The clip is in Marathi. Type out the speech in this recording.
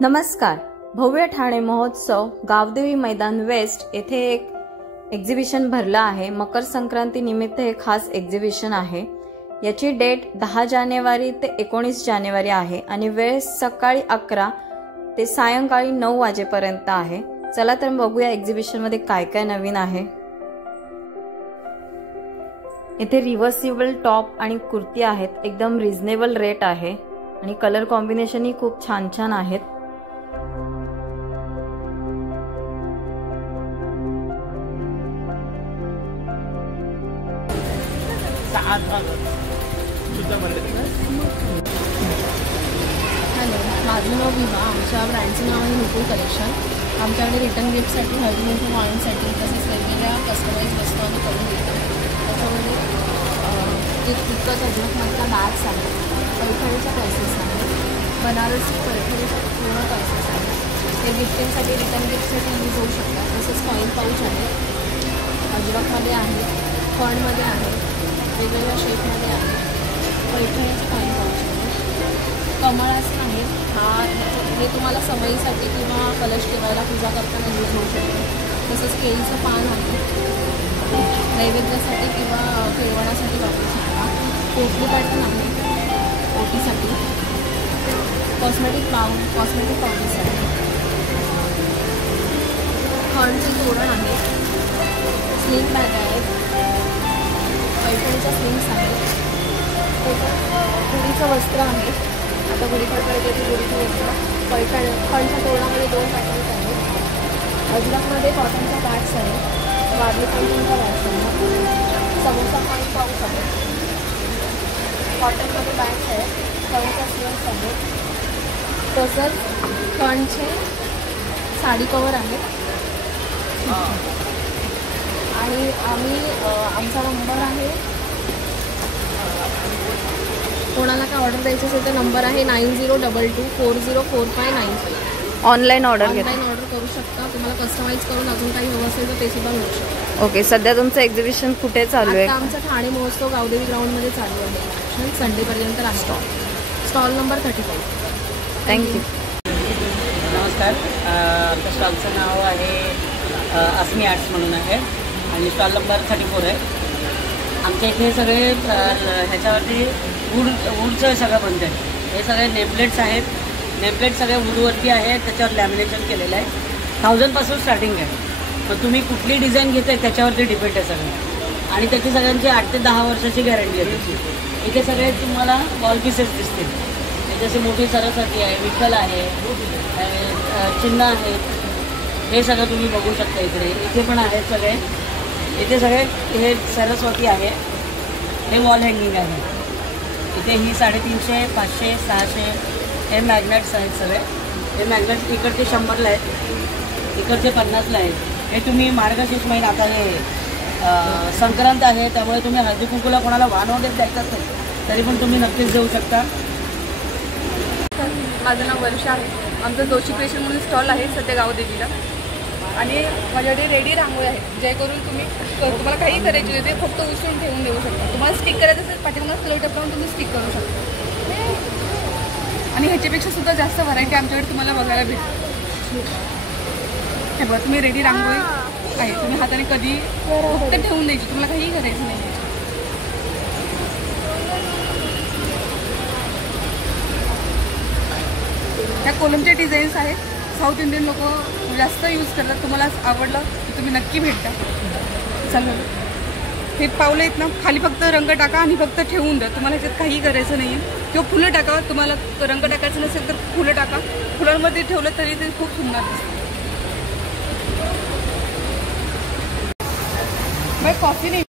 नमस्कार. भव्य ठाणे महोत्सव गावदेवी मैदान वेस्ट येथे एक एक्झिबिशन भरला आहे. मकर संक्रांती निमित्त हे खास एक्झिबिशन आहे. याची डेट 10 जानेवारी ते 19 जानेवारी आहे आणि वेळ सकाळी 11 ते सायंकाळी 9 वाजेपर्यंत आहे. चला तर बघूया एक्झिबिशन मध्ये काय काय नवीन आहे. इथे रिव्हर्सिबल टॉप आणि कुर्ती आहेत. एकदम रिझनेबल रेट आहे आणि कलर कॉम्बिनेशन ही खूप छान छान आहेत. हॅलो, माझं नाव विभा. आमच्या ब्रँडचं नाव आहे मुकुल कलेक्शन. आमच्याकडे रिटर्न गिफ्टसाठी, हळदी कुंकू वाढवण्यासाठी तसेच वेगवेगळ्या कस्टमाइज वस्तू आम्ही करून देतो. त्याच्यामध्ये एक तितकंच अजूनमधला बॅग्स आहेत, पैठणीच्या पर्सेस आहेत, बनारसी पैठणीच्या पूर्ण पर्सेस आहेत. ते गिफ्टिंगसाठी, रिटर्न गिफ्टसाठी यूज होऊ शकतात. तसेच कॉइन पाऊच आहे, अजरकमध्ये आहे, फंडमध्ये आहे, वेगवेगळ्या शेपमध्ये आहे. पैठणीचे कॉइन पाऊच आहे, कमळासन आहे. हे तुम्हाला सवयीसाठी किंवा कलश ठेवायला पूजा करताना यूज होऊ शकतो. तसंच केळीचं पान आहे, नैवेद्यासाठी किंवा केळवणासाठी वापरू शकता. पोटली पॅटर्न आहे ओटीसाठी. कॉस्मेटिक पावडर्स आहे. खणचे तोरण आहे. स्लिंग बॅग आहेत. पैठणीच्या स्लिंग्स आहेत. गुढीचं वस्त्र आहे. आता गुढीपाडव्याला येते गुढीचं वस्त्र. खणच्या तोरणामध्ये 2 पॅटर्न्स आहेत. अजरकमध्ये कॉटनच्या बॅग्स आहेत. वारली पेंटिंगच्या बॅग्स आहेत. समोसा कॉइन पाऊच आहे. कॉटनमध्ये बॅग्स आहेत. खणच्या स्लिंग्स आहेत. तसंच खणचे साडी कवर आहेत. आणि आमचा नंबर आहे, कोणाला काय ऑर्डर द्यायची असेल तर नंबर आहे 9022404595. ऑनलाईन ऑर्डर करू शकता. तुम्हाला कस्टमाइज करून अजून काही हवं असेल तर ते सुद्धा मिळू शकतं. ओके. सध्या तुमचं एक्झिबिशन कुठे चालू आहे? आमचं ठाणे महोत्सव गावदेवी ग्राउंडमध्ये चालू आहे. संडेपर्यंत आहे. Stall number 35. थँक्यू. नमस्कार. आमच्या स्टॉलचं नाव आहे अस्मी आर्ट्स म्हणून आहे आणि स्टॉल नंबर 34 आहे. आमच्या इथे सगळे ह्याच्यावरती वूडचं सगळं बनतं आहे. हे सगळे नेमप्लेट्स आहेत. नेमप्लेट सगळे वूडवरती आहेत. त्याच्यावर लॅमिनेशन केलेलं आहे. 1000 पासून स्टार्टिंग आहे. मग तुम्ही कुठली डिझाईन घेताय त्याच्यावरती डिपेंड आहे सगळं. आणि त्याची सगळ्यांची 8 ते 10 वर्षाची गॅरंटी आहे त्याची. इथे सगळे तुम्हाला वॉल पीसेस दिसतील. जसे मोठी सरस्वती आहे, विठ्ठल आहे, चिन्ह आहेत. हे सगळं तुम्ही बघू शकता इकडे. इथे पण आहेत सगळे. इथे सगळे हे सरस्वती आहे. हे वॉल हँगिंग आहे. इथे ही 350, 500, 600 हे मॅग्नेट्स आहेत सगळे. हे मॅग्नेट्स इकडचे 100ला आहेत, इकडचे 50ला आहेत. हे तुम्ही मार्गशीर्ष महिना, आता हे संक्रांत आहे त्यामुळे तुम्ही हळदी कुंकूला कोणाला वाण वगैरे द्यायचं असेल तरी पण तुम्ही नक्कीच देऊ शकता. माझं नाव वर्षा आहे. आमचं जोशी क्रिएशन म्हणून स्टॉल आहे सध्या गावदेवीला. आणि माझ्याकडे रेडी रांगोळी आहे, जेणेकरून तुम्हाला काही करायची होते फक्त उचलून ठेवून देऊ शकता. तुम्हाला स्टिक करायचं असेल पाठीमागून स्लोट लावून तुम्ही स्टिक करू शकता. आणि ह्याच्यापेक्षा सुद्धा जास्त व्हरायटी आमच्याकडे तुम्हाला बघायला भेटते. हे बघा, तुम्ही रेडी रांगोळी आहे. तुम्ही हाताने कधी फक्त ठेवून द्यायची, तुम्हाला काही करायचं नाही. ह्या कोलमच्या डिझाईन्स आहेत. साऊथ इंडियन लोक जास्त यूज करतात. तुम्हाला आवडलं तर तुम्ही नक्की भेटता. चालेल. हे पावलं आहेत ना, खाली फक्त रंग टाका आणि फक्त ठेवून द्या. तुम्हाला ह्याच्यात काही करायचं नाही आहे. किंवा फुलं टाका. तुम्हाला रंग टाकायचं नसेल तर फुलं टाका. फुलांमध्ये ठेवलं तरी ते खूप सुंदर दिसतं. कॉफी नाही.